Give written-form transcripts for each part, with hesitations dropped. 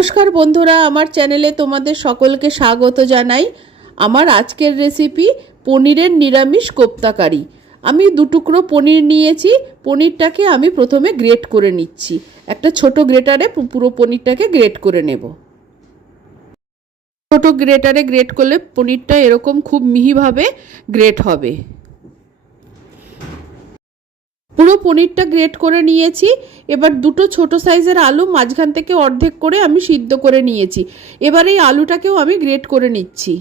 নমস্কার বন্ধুরা, আমার চ্যানেলে তোমাদের সকলকে স্বাগত জানাই। আমার আজকের রেসিপি পনিরের নিরামিষ কোপ্তাকারি। আমি 2 টুকরো পনির নিয়েছি। পনিরটাকে আমি প্রথমে গ্রেট করে নিচ্ছি। একটা ছোট গ্রেটারে পুরো পনিরটাকে গ্রেট করে নেব। ছোট গ্রেটারে গ্রেট করলে পনিরটা এরকম খুব মিহিভাবে গ্রেট হবে। পুরো পনিরটা গ্রেট করে নিয়েছি। এবার 2টো ছোট সাইজের আলু মাঝখান থেকে অর্ধেক করে আমি সিদ্ধ করে নিয়েছি। এবার এই আলুটাকেও আমি গ্রেট করে নিচ্ছি।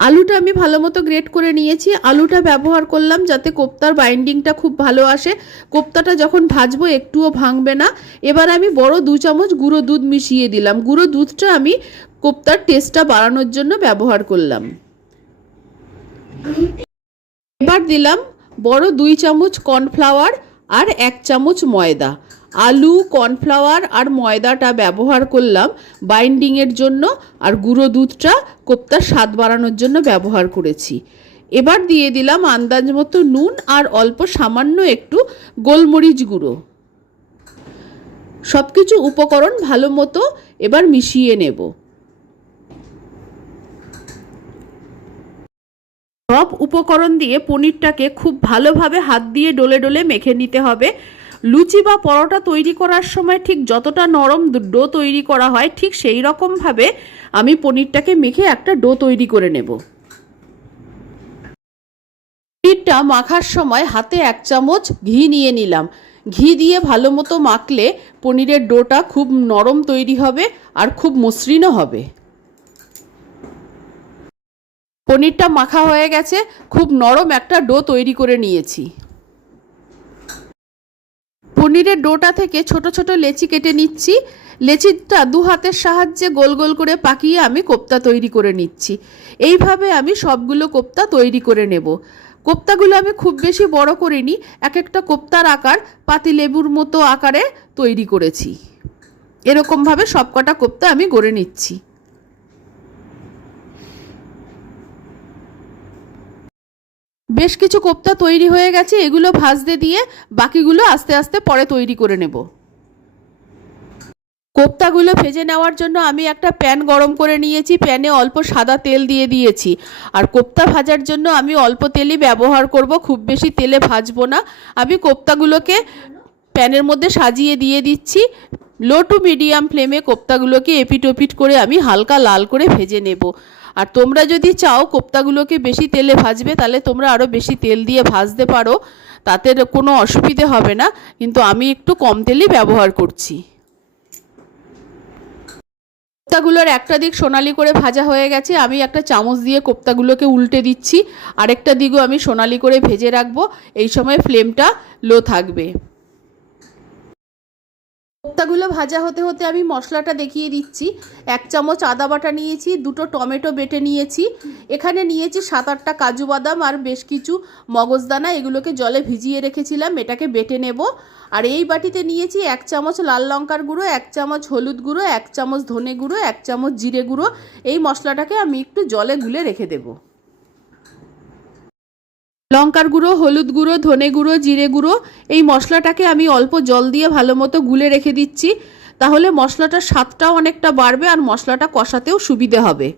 আলুটা আমি ভালো মতো গ্রেট করে নিয়েছি। আলুটা ব্যবহার করলাম যাতে কোপ্তার বাইন্ডিংটা খুব ভালো আসে। কোপ্তাটা যখন ভাজবো একটুও ভাঙবে না। এবার আমি বড় 2 চামচ গুঁড়ো দুধ মিশিয়ে দিলাম। গুঁড়ো দুধটা আমি কোপ্তার টেস্টটা বাড়ানোর জন্য ব্যবহার করলাম। এবার দিলাম বড় 2 চামচ কর্নফ্লাওয়ার আর 1 চামচ ময়দা। আলু, কর্নফ্লাওয়ার আর ময়দাটা ব্যবহার করলাম বাইন্ডিংয়ের জন্য, আর গুঁড়ো দুধটা কোপ্তার স্বাদ বাড়ানোর জন্য ব্যবহার করেছি। এবার দিয়ে দিলাম আন্দাজ মতো নুন আর অল্প সামান্য একটু গোলমরিচ গুঁড়ো। সব কিছু উপকরণ ভালো মতো এবার মিশিয়ে নেব। সব উপকরণ দিয়ে পনিরটাকে খুব ভালোভাবে হাত দিয়ে ডলে ডলে মেখে নিতে হবে। লুচি বা পরোটা তৈরি করার সময় ঠিক যতটা নরম ডো তৈরি করা হয় ঠিক সেই রকমভাবে আমি পনিরটাকে মেখে একটা ডো তৈরি করে নেব। পনিরটা মাখার সময় হাতে 1 চামচ ঘি নিয়ে নিলাম। ঘি দিয়ে ভালো মতো মাখলে পনিরের ডোটা খুব নরম তৈরি হবে আর খুব মসৃণও হবে। পনিরটা মাখা হয়ে গেছে, খুব নরম একটা ডো তৈরি করে নিয়েছি। পনিরের ডোটা থেকে ছোট ছোট লেচি কেটে নিচ্ছি। লেচিটা 2 হাতের সাহায্যে গোল গোল করে পাকিয়ে আমি কোপ্তা তৈরি করে নিচ্ছি। এইভাবে আমি সবগুলো কোপ্তা তৈরি করে নেব। কোপ্তাগুলো আমি খুব বেশি বড় করিনি, এক একটা কোপ্তার আকার পাতিলেবুর মতো আকারে তৈরি করেছি। এরকমভাবে সবকটা কোপ্তা আমি গড়ে নিচ্ছি। বেশ কিছু কোপ্তা তৈরি হয়ে গেছে, এগুলো ভাজতে দিয়ে বাকিগুলো আস্তে আস্তে পরে তৈরি করে নেব। কোপ্তাগুলো ভেজে নেওয়ার জন্য আমি একটা প্যান গরম করে নিয়েছি। প্যানে অল্প সাদা তেল দিয়ে দিয়েছি। আর কোপ্তা ভাজার জন্য আমি অল্প তেলই ব্যবহার করব, খুব বেশি তেলে ভাজবো না। আমি কোপ্তাগুলোকে প্যানের মধ্যে সাজিয়ে দিয়ে দিচ্ছি। লো টু মিডিয়াম ফ্লেমে কোপ্তাগুলোকে এপিট ওপিট করে আমি হালকা লাল করে ভেজে নেব। আর তোমরা যদি চাও কোপ্তাগুলোকে বেশি তেলে ভাজবে তাহলে তোমরা আরও বেশি তেল দিয়ে ভাজতে পারো, তাতে কোনো অসুবিধে হবে না, কিন্তু আমি একটু কম তেলই ব্যবহার করছি। কোপ্তাগুলোর একটা দিক সোনালি করে ভাজা হয়ে গেছে। আমি একটা চামচ দিয়ে কোপ্তাগুলোকে উল্টে দিচ্ছি। আরেকটা দিকও আমি সোনালি করে ভেজে রাখবো। এই সময় ফ্লেমটা লো থাকবে। কোপ্তাগুলো ভাজা হতে হতে আমি মশলাটা দেখিয়ে দিচ্ছি। 1 চামচ আদা বাটা নিয়েছি, 2টো টমেটো বেটে নিয়েছি, এখানে নিয়েছি 7-8টা কাজু বাদাম আর বেশ কিছু মগজদানা। এগুলোকে জলে ভিজিয়ে রেখেছিলাম, এটাকে বেটে নেব। আর এই বাটিতে নিয়েছি 1 চামচ লাল লঙ্কার গুঁড়ো, 1 চামচ হলুদ গুঁড়ো, 1 চামচ ধনে গুঁড়ো, 1 চামচ জিরে গুঁড়ো। এই মশলাটাকে আমি একটু জলে গুলে রেখে দেবো। লঙ্কার গুঁড়ো, হলুদ গুঁড়ো, ধনে গুঁড়ো, জিরে গুঁড়ো, এই মশলাটাকে আমি অল্প জল দিয়ে ভালো মতো গুলে রেখে দিচ্ছি। তাহলে মশলাটার স্বাদটাও অনেকটা বাড়বে আর মশলাটা কষাতেও সুবিধে হবে।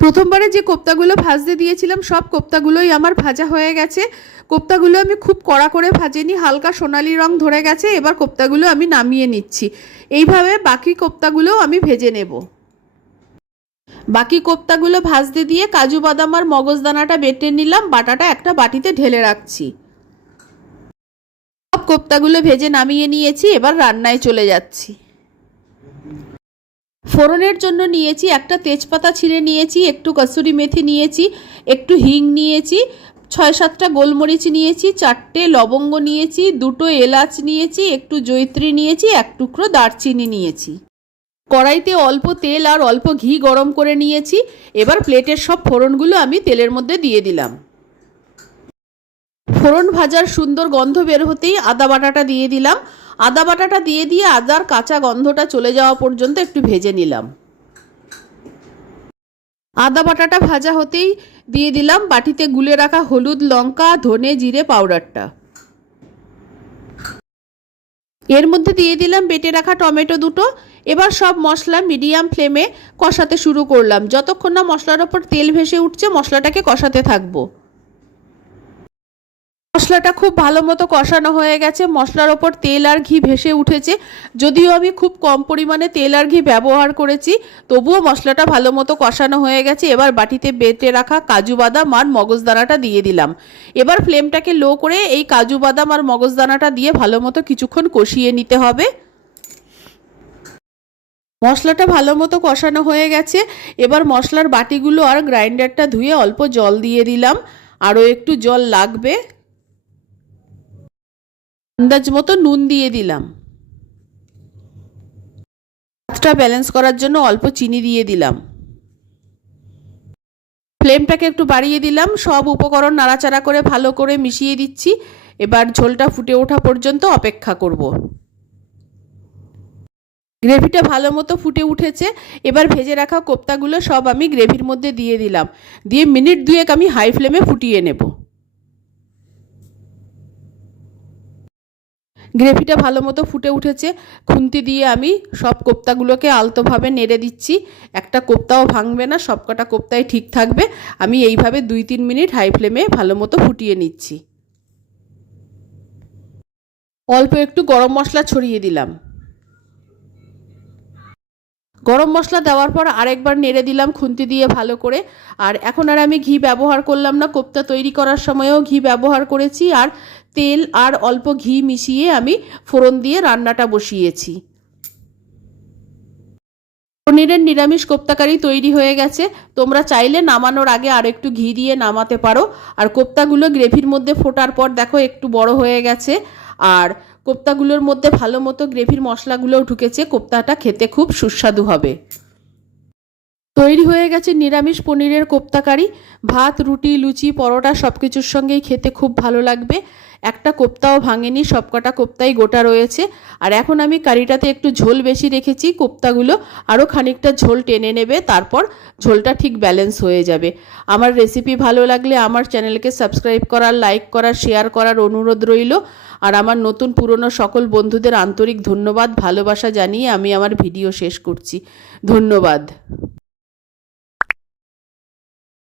প্রথমবারে যে কোপ্তাগুলো ভাজতে দিয়েছিলাম সব কোপ্তাগুলোই আমার ভাজা হয়ে গেছে। কোপ্তাগুলো আমি খুব কড়া করে ভাজিনি, হালকা সোনালি রং ধরে গেছে। এবার কোপ্তাগুলো আমি নামিয়ে নিচ্ছি। এইভাবে বাকি কোপ্তাগুলোও আমি ভেজে নেব। বাকি কোপ্তাগুলো ভাজতে দিয়ে কাজু বাদাম আর মগজদানাটা বেটে নিলাম। বাটাটা একটা বাটিতে ঢেলে রাখছি। সব কোপ্তাগুলো ভেজে নামিয়ে নিয়েছি। এবার রান্নায় চলে যাচ্ছি। ফোড়নের জন্য নিয়েছি একটা তেজপাতা ছিঁড়ে নিয়েছি, একটু কসুরি মেথি নিয়েছি, একটু হিং নিয়েছি, 6-7টা গোলমরিচ নিয়েছি, 4টে লবঙ্গ নিয়েছি, 2টো এলাচ নিয়েছি, একটু জয়িত্রী নিয়েছি, 1 টুকরো দারচিনি নিয়েছি। কড়াইতে অল্প তেল আর অল্প ঘি গরম করে নিয়েছি। এবার প্লেটের সব ফোড়নগুলো আমি তেলের মধ্যে দিয়ে দিলাম। ফোড়ন ভাজার সুন্দর গন্ধ বের হতেই আদা বাটাটা দিয়ে দিলাম। আদা বাটাটা দিয়ে আদার কাঁচা গন্ধটা চলে যাওয়া পর্যন্ত একটু ভেজে নিলাম। আদা বাটাটা ভাজা হতেই দিয়ে দিলাম বাটিতে গুলে রাখা হলুদ, লঙ্কা, ধনে, জিরে পাউডারটা। এর মধ্যে দিয়ে দিলাম বেটে রাখা টমেটো দুটো। এবার সব মশলা মিডিয়াম ফ্লেমে কষাতে শুরু করলাম। যতক্ষণ না মশলার ওপর তেল ভেসে উঠছে মশলাটাকে কষাতে থাকবো। মশলাটা খুব ভালো মতো কষানো হয়ে গেছে, মশলার ওপর তেল আর ঘি ভেসে উঠেছে। যদিও আমি খুব কম পরিমাণে তেল আর ঘি ব্যবহার করেছি, তবুও মশলাটা ভালো মতো কষানো হয়ে গেছে। এবার বাটিতে বেটে রাখা কাজু বাদাম আর মগজদানাটা দিয়ে দিলাম। এবার ফ্লেমটাকে লো করে এই কাজু বাদাম আর মগজদানাটা দিয়ে ভালো মতো কিছুক্ষণ কষিয়ে নিতে হবে। মশলাটা ভালো মতো কষানো হয়ে গেছে। এবার মশলার বাটিগুলো আর গ্রাইন্ডারটা ধুয়ে অল্প জল দিয়ে দিলাম, আরও একটু জল লাগবে। আন্দাজ মতো নুন দিয়ে দিলাম। স্বাদটা ব্যালেন্স করার জন্য অল্প চিনি দিয়ে দিলাম। ফ্লেমটাকে একটু বাড়িয়ে দিলাম। সব উপকরণ নাড়াচাড়া করে ভালো করে মিশিয়ে দিচ্ছি। এবার ঝোলটা ফুটে ওঠা পর্যন্ত অপেক্ষা করব। গ্রেভিটা ভালো মতো ফুটে উঠেছে। এবার ভেজে রাখা কোপ্তাগুলো সব আমি গ্রেভির মধ্যে দিয়ে দিলাম। দিয়ে মিনিট দুয়েক আমি হাই ফ্লেমে ফুটিয়ে নেব। গ্রেভিটা ভালো মতো ফুটে উঠেছে। খুন্তি দিয়ে আমি সব কোপ্তাগুলোকে আলতোভাবে নেড়ে দিচ্ছি। একটা কোপ্তাও ভাঙবে না, সবকটা কোপ্তাই ঠিক থাকবে। আমি এইভাবে 2-3 মিনিট হাই ফ্লেমে ভালো মতো ফুটিয়ে নিচ্ছি। অল্প একটু গরম মশলা ছড়িয়ে দিলাম। গরম মশলা দেওয়ার পর আরেকবার নেড়ে দিলাম খুন্তি দিয়ে ভালো করে। আর এখন আর আমি ঘি ব্যবহার করলাম না। কোপ্তা তৈরি করার সময়ও ঘি ব্যবহার করেছি, আর তেল আর অল্প ঘি মিশিয়ে আমি ফোড়ন দিয়ে রান্নাটা বসিয়েছি। পনিরের নিরামিষ কোপ্তাকারি তৈরি হয়ে গেছে। তোমরা চাইলে নামানোর আগে আর একটু ঘি দিয়ে নামাতে পারো। আর কোপ্তাগুলো গ্রেভির মধ্যে ফোটার পর দেখো একটু বড় হয়ে গেছে, আর কোপ্তাগুলোর মধ্যে ভালো মতো গ্রেভির মশলাগুলোও ঢুকেছে। কোপ্তাটা খেতে খুব সুস্বাদু হবে। তৈরি হয়ে গেছে নিরামিষ পনিরের কোপ্তাকারি। ভাত, রুটি, লুচি, পরোটা সব কিছুর সঙ্গেই খেতে খুব ভালো লাগবে। একটা কোপ্তাও ভাঙেনি, সবকটা কোপ্তাই গোটা রয়েছে। আর এখন আমি কারিটাতে একটু ঝোল বেশি রেখেছি। কোপ্তাগুলো আরও খানিকটা ঝোল টেনে নেবে, তারপর ঝোলটা ঠিক ব্যালেন্স হয়ে যাবে। আমার রেসিপি ভালো লাগলে আমার চ্যানেলকে সাবস্ক্রাইব করার, লাইক করার, শেয়ার করার অনুরোধ রইল। আর আমার নতুন পুরনো সকল বন্ধুদের আন্তরিক ধন্যবাদ, ভালোবাসা জানিয়ে আমি আমার ভিডিও শেষ করছি। ধন্যবাদ।